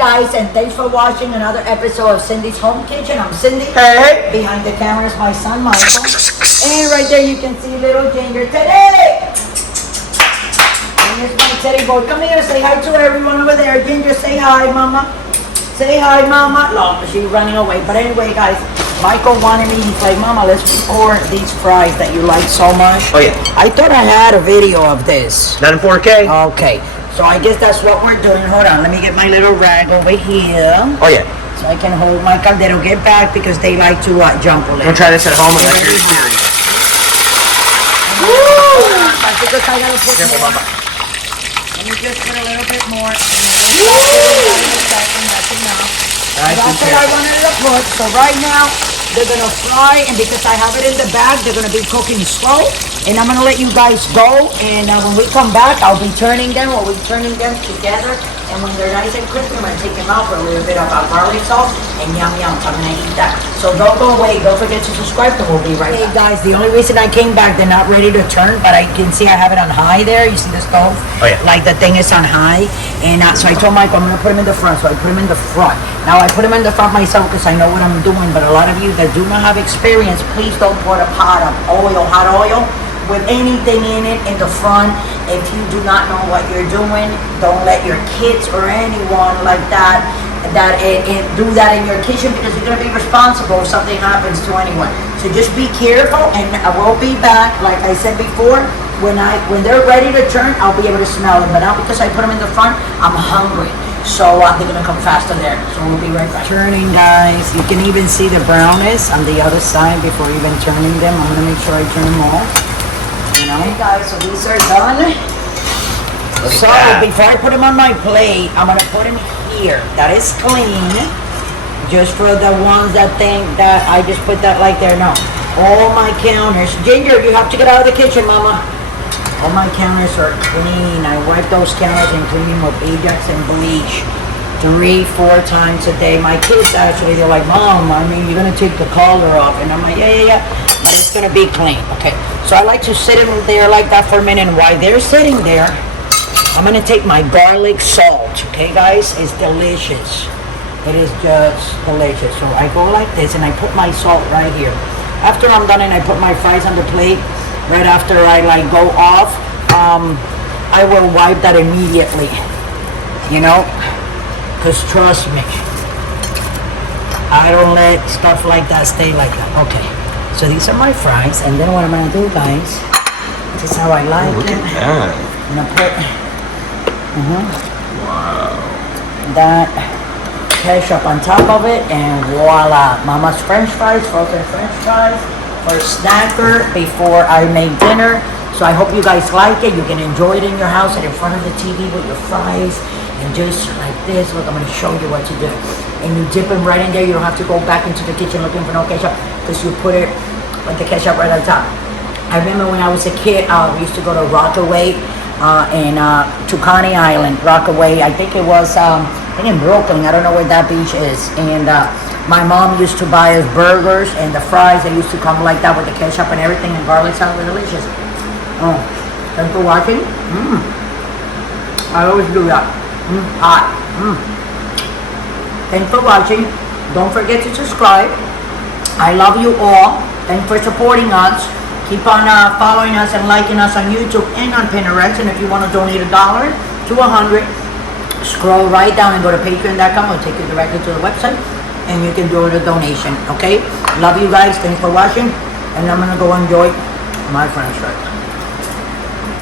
guys, and thanks for watching another episode of Cindy's Home Kitchen. I'm Cindy. Hey. Behind the camera is my son, Michael. And right there you can see little Ginger today. And here's my teddy boy. Come here, say hi to everyone over there. Ginger, say hi, mama. Say hi, mama. No, she's running away. But anyway, guys, Michael wanted me, he's like, Mama, let's record these fries that you like so much. Oh, yeah. I thought I had a video of this. Not in 4K? Okay. So I guess that's what we're doing. Hold on, let me get my little rag over here. Oh, yeah. So I can hold my caldero. Get back because they like to jump a little. I'm going to try this at home and like your experience. Woo! Because I gotta put Careful, more. Mama. Let me just put a little bit more. Alright, That's what I wanted to put. So right now, they're gonna fry, and because I have it in the bag, they're gonna be cooking slow. And I'm gonna let you guys go, and when we come back, I'll be turning them, or we're turning them together. And when they're nice and crispy, I'm gonna take them out for a little bit of our garlic sauce, and yum yum, I'm gonna eat that. So don't go away, don't forget to subscribe, and we'll be right back. Hey guys, the only reason I came back, they're not ready to turn, but I can see I have it on high there. You see the stove? Oh yeah. Like the thing is on high, and so I told Michael I'm gonna put them in the front, so I put them in the front. Now I put them in the front myself because I know what I'm doing, but a lot of you that do not have experience, please don't put a pot of oil, hot oil, with anything in it in the front. If you do not know what you're doing, don't let your kids or anyone like that do that in your kitchen, because you're going to be responsible if something happens to anyone. So just be careful, and I will be back. Like I said before, when they're ready to turn, I'll be able to smell them. But now because I put them in the front, I'm hungry. So they're going to come faster there. So we'll be right back. Turning, guys. You can even see the brownness on the other side before even turning them. I'm going to make sure I turn them all. Hey guys, so these are done. So before I put them on my plate, I'm gonna put them here. That is clean. Just for the ones that think that I just put that like there. No, all my counters. Ginger, you have to get out of the kitchen, Mama. All my counters are clean. I wipe those counters and clean them with Ajax and bleach 3-4 times a day. My kids actually, they're like, Mom, I mean, you're gonna take the collar off, and I'm like, yeah. But it's gonna be clean. Okay, so I like to sit in there like that for a minute, and while they're sitting there, I'm gonna take my garlic salt. Okay guys, it's delicious. It is just delicious. So I go like this, and I put my salt right here. After I'm done and I put my fries on the plate, right after I like go off, I will wipe that immediately, you know, because trust me, I don't let stuff like that stay like that. Okay. So these are my fries, and then what I'm gonna do, guys, this is how I like it. Look at that. I'm gonna put that ketchup on top of it, and voila, Mama's French fries, frozen French fries, for snacker before I make dinner. So I hope you guys like it. You can enjoy it in your house and in front of the TV with your fries, and just like this. Look, I'm gonna show you what to do. And you dip them right in there. You don't have to go back into the kitchen looking for no ketchup, because you put it with the ketchup right on top. I remember when I was a kid, we used to go to Rockaway in Tucani Island. Rockaway, I think it was in Brooklyn. I don't know where that beach is. And my mom used to buy us burgers, and the fries, they used to come like that with the ketchup and everything, and garlic sauce was delicious. Oh, thanks for watching. I always do that. Hot. Thanks for watching. Don't forget to subscribe. I love you all. Thanks for supporting us. Keep on following us and liking us on YouTube and on Pinterest. And if you want to donate $1 to 100, scroll right down and go to patreon.com. It'll take you directly to the website, and you can do a donation. Okay? Love you guys. Thanks for watching. And I'm going to go enjoy my French fries.